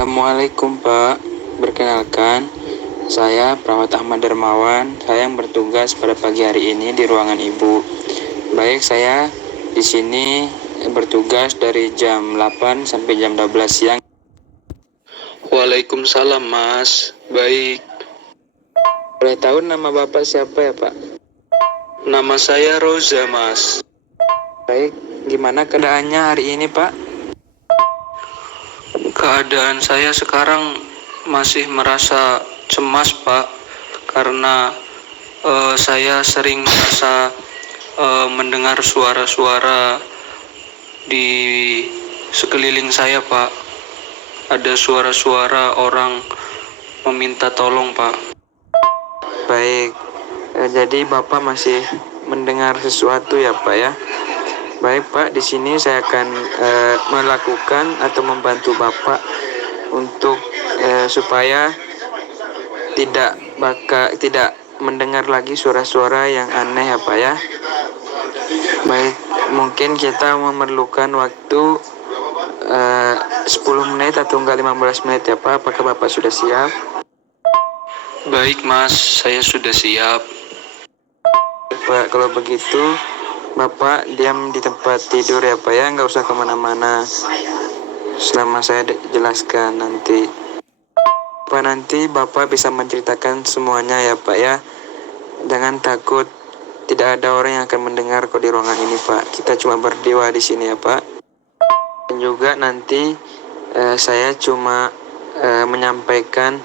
Assalamualaikum Pak, perkenalkan saya Perawat Ahmad Darmawan. Saya yang bertugas pada pagi hari ini di ruangan Ibu. Baik, saya di sini bertugas dari jam 8 sampai jam 12 siang. Waalaikumsalam Mas. Baik, Boleh tahu nama Bapak siapa ya Pak? nama saya Roza Mas. Baik, gimana keadaannya hari ini Pak? Keadaan saya sekarang masih merasa cemas Pak, karena saya sering merasa mendengar suara-suara di sekeliling saya Pak. Ada suara-suara orang meminta tolong Pak. Baik, jadi Bapak masih mendengar sesuatu ya Pak ya? Baik Pak, di sini saya akan melakukan atau membantu Bapak untuk supaya tidak mendengar lagi suara-suara yang aneh ya Pak ya. Baik, mungkin kita memerlukan waktu 10 menit atau enggak 15 menit ya Pak. Apakah Bapak sudah siap? Baik Mas, saya sudah siap. Pak, kalau begitu Bapak diam di tempat tidur ya Pak ya, nggak usah kemana-mana selama saya jelaskan nanti. Nanti Bapak bisa menceritakan semuanya ya Pak ya. Jangan takut, tidak ada orang yang akan mendengar kok di ruangan ini Pak. Kita cuma berdua di sini ya Pak. Dan juga nanti saya cuma menyampaikan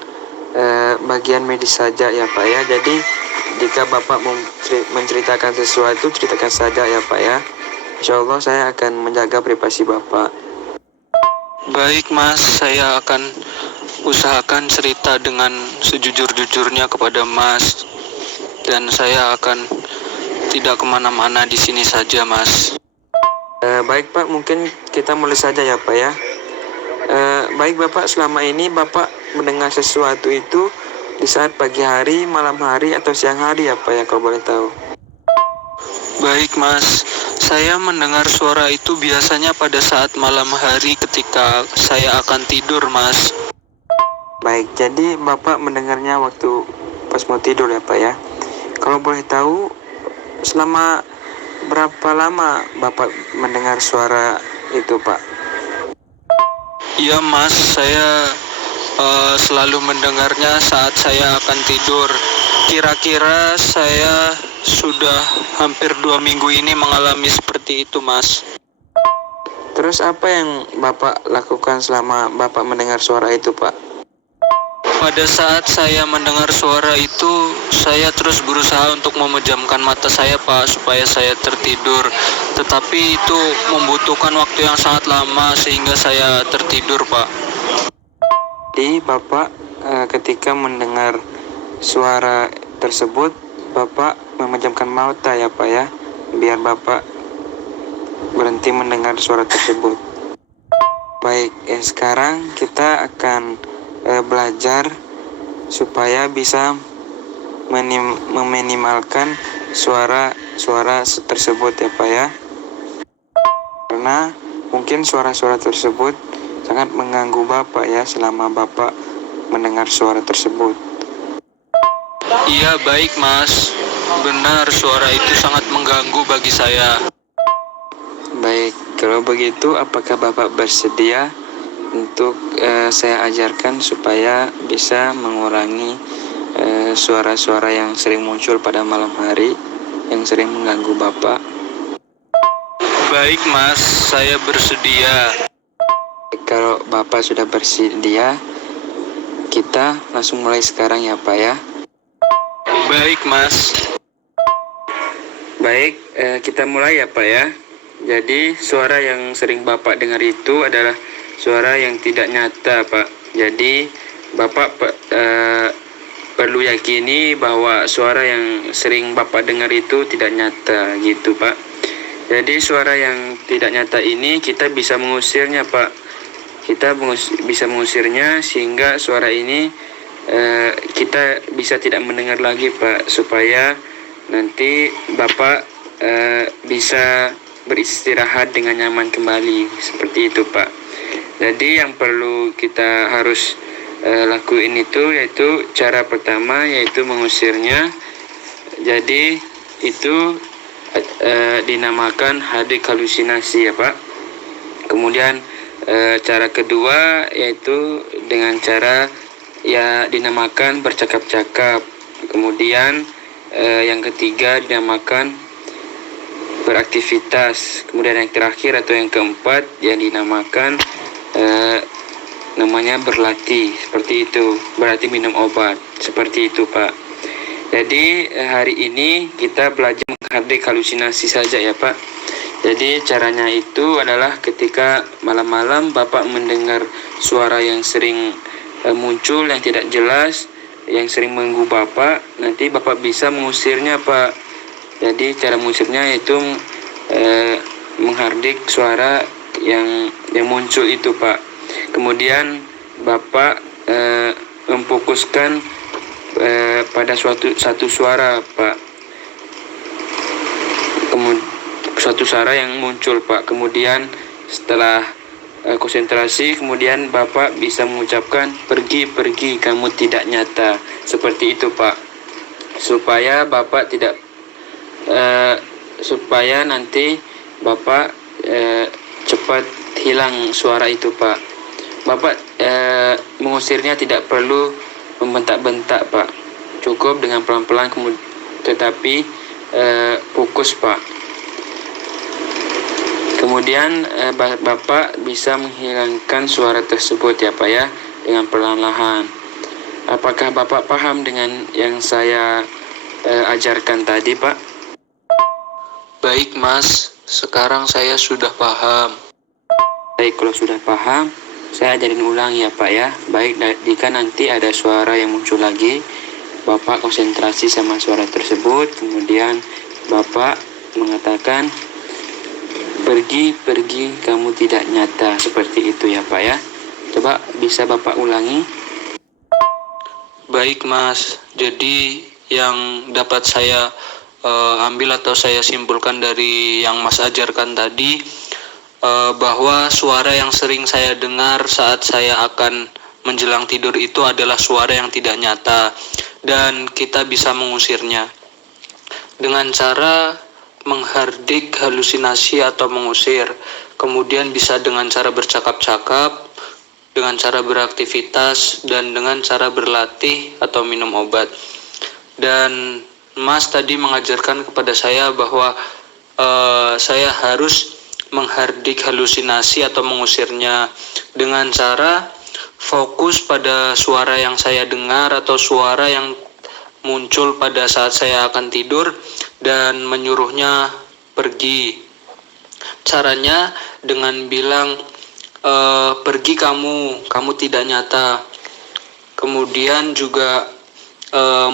bagian medis saja ya Pak ya. Jadi jika Bapak menceritakan sesuatu, ceritakan saja ya Pak ya. Insya Allah saya akan menjaga privasi Bapak. Baik Mas, saya akan usahakan cerita dengan sejujur-jujurnya kepada Mas, dan saya akan tidak kemana-mana di sini saja Mas. Baik Pak, mungkin kita mulai saja ya Pak ya. Baik Bapak, selama ini Bapak mendengar sesuatu itu di saat pagi hari, malam hari, atau siang hari ya Pak ya, kalau boleh tahu? Baik Mas, saya mendengar suara itu biasanya pada saat malam hari ketika saya akan tidur Mas. Baik, jadi Bapak mendengarnya waktu pas mau tidur ya Pak ya. Kalau boleh tahu, selama berapa lama Bapak mendengar suara itu Pak? Iya Mas, saya selalu mendengarnya saat saya akan tidur. Kira-kira saya sudah hampir 2 minggu ini mengalami seperti itu Mas. Terus apa yang Bapak lakukan selama Bapak mendengar suara itu Pak? Pada saat saya mendengar suara itu, saya terus berusaha untuk memejamkan mata saya Pak, supaya saya tertidur. Tetapi itu membutuhkan waktu yang sangat lama sehingga saya tertidur Pak. Jadi Bapak ketika mendengar suara tersebut, Bapak memejamkan mata ya Pak ya, biar Bapak berhenti mendengar suara tersebut. Baik, sekarang kita akan belajar supaya bisa meminimalkan suara-suara tersebut ya Pak ya. Karena mungkin suara-suara tersebut sangat mengganggu Bapak ya selama Bapak mendengar suara tersebut. Iya baik Mas, benar suara itu sangat mengganggu bagi saya. Baik, kalau begitu apakah Bapak bersedia untuk saya ajarkan supaya bisa mengurangi suara-suara yang sering muncul pada malam hari yang sering mengganggu Bapak? Baik Mas, saya bersedia. Kalau Bapak sudah bersedia, kita langsung mulai sekarang ya Pak ya. Baik Mas. Baik, kita mulai ya Pak ya. Jadi suara yang sering Bapak dengar itu adalah suara yang tidak nyata Pak. Jadi Bapak perlu yakini bahwa suara yang sering Bapak dengar itu tidak nyata gitu Pak. Jadi suara yang tidak nyata ini kita bisa mengusirnya Pak. Kita bisa mengusirnya sehingga suara ini kita bisa tidak mendengar lagi Pak, supaya nanti Bapak bisa beristirahat dengan nyaman kembali, seperti itu Pak. Jadi yang perlu kita harus lakuin itu yaitu cara pertama yaitu mengusirnya. Jadi itu dinamakan hadik halusinasi ya Pak. Kemudian cara kedua yaitu dengan cara ya dinamakan bercakap-cakap. Kemudian yang ketiga dinamakan beraktivitas. Kemudian yang terakhir atau yang keempat yang dinamakan namanya berlatih. Seperti itu, berarti minum obat. Seperti itu Pak. Jadi hari ini kita belajar menghardik halusinasi saja ya Pak. Jadi caranya itu adalah ketika malam-malam Bapak mendengar suara yang sering muncul yang tidak jelas, yang sering mengganggu Bapak, nanti Bapak bisa mengusirnya Pak. Jadi cara mengusirnya itu menghardik suara yang muncul itu Pak. Kemudian Bapak memfokuskan pada satu suara Pak. Suatu suara yang muncul Pak. Kemudian setelah konsentrasi, kemudian Bapak bisa mengucapkan pergi kamu tidak nyata. Seperti itu Pak. Supaya Bapak tidak supaya nanti Bapak cepat hilang suara itu Pak. Bapak mengusirnya tidak perlu membentak-bentak Pak. Cukup dengan pelan-pelan tetapi fokus Pak. Kemudian Bapak bisa menghilangkan suara tersebut ya Pak ya, dengan perlahan-lahan. Apakah Bapak paham dengan yang saya ajarkan tadi Pak? Baik Mas, sekarang saya sudah paham. Baik, kalau sudah paham, saya ajarin ulang ya Pak ya. Baik, jika nanti ada suara yang muncul lagi, Bapak konsentrasi sama suara tersebut. Kemudian Bapak mengatakan pergi kamu tidak nyata. Seperti itu ya Pak ya. Coba bisa Bapak ulangi. Baik Mas, jadi yang dapat saya ambil atau saya simpulkan dari yang Mas ajarkan tadi, bahwa suara yang sering saya dengar saat saya akan menjelang tidur itu adalah suara yang tidak nyata, dan kita bisa mengusirnya dengan cara menghardik halusinasi atau mengusir. Kemudian bisa dengan cara bercakap-cakap, dengan cara beraktivitas, dan dengan cara berlatih atau minum obat. Dan Mas tadi mengajarkan kepada saya bahwa saya harus menghardik halusinasi atau mengusirnya dengan cara fokus pada suara yang saya dengar atau suara yang muncul pada saat saya akan tidur dan menyuruhnya pergi. Caranya dengan bilang pergi kamu tidak nyata. Kemudian juga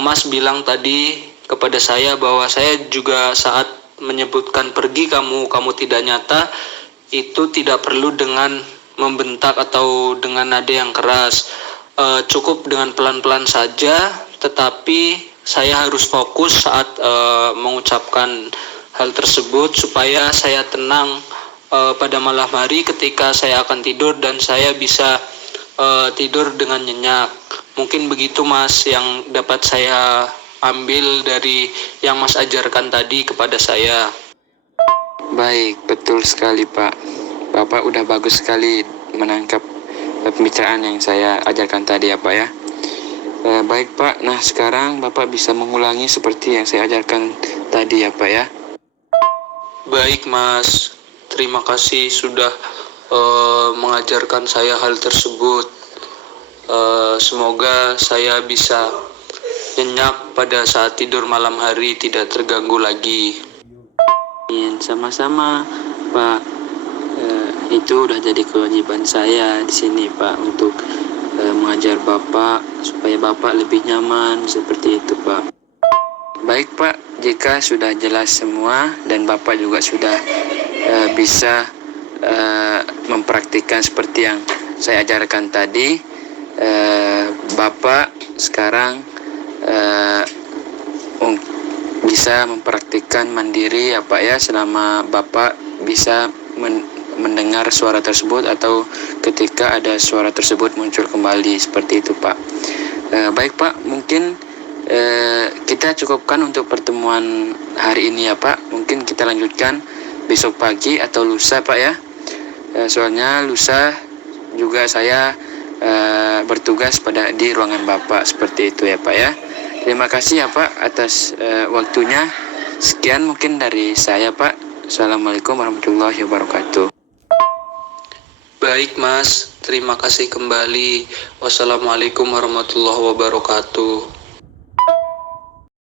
Mas bilang tadi kepada saya bahwa saya juga saat menyebutkan pergi kamu tidak nyata, itu tidak perlu dengan membentak atau dengan nada yang keras. Cukup dengan pelan-pelan saja, tetapi saya harus fokus saat mengucapkan hal tersebut supaya saya tenang pada malam hari ketika saya akan tidur dan saya bisa tidur dengan nyenyak. Mungkin begitu Mas yang dapat saya ambil dari yang Mas ajarkan tadi kepada saya. Baik, betul sekali Pak. Bapak udah bagus sekali menangkap pembicaraan yang saya ajarkan tadi ya Pak ya. Baik Pak, nah sekarang Bapak bisa mengulangi seperti yang saya ajarkan tadi ya Pak ya. Baik Mas, terima kasih sudah mengajarkan saya hal tersebut. Semoga saya bisa nyenyak pada saat tidur malam hari, tidak terganggu lagi. Sama-sama Pak. Itu udah jadi kewajiban saya di sini Pak untuk mengajar Bapak supaya Bapak lebih nyaman, seperti itu Pak. Baik Pak, jika sudah jelas semua dan Bapak juga sudah bisa mempraktikkan seperti yang saya ajarkan tadi, Bapak sekarang bisa mempraktikkan mandiri ya Pak ya, selama Bapak bisa mendengar suara tersebut atau ketika ada suara tersebut muncul kembali, seperti itu Pak. Baik Pak, mungkin kita cukupkan untuk pertemuan hari ini ya Pak. Mungkin kita lanjutkan besok pagi atau lusa Pak ya. Soalnya lusa juga saya bertugas di ruangan Bapak, seperti itu ya Pak ya. Terima kasih ya Pak atas waktunya. Sekian mungkin dari saya Pak. Assalamualaikum warahmatullahi wabarakatuh. Baik Mas, terima kasih kembali. Wassalamualaikum warahmatullahi wabarakatuh.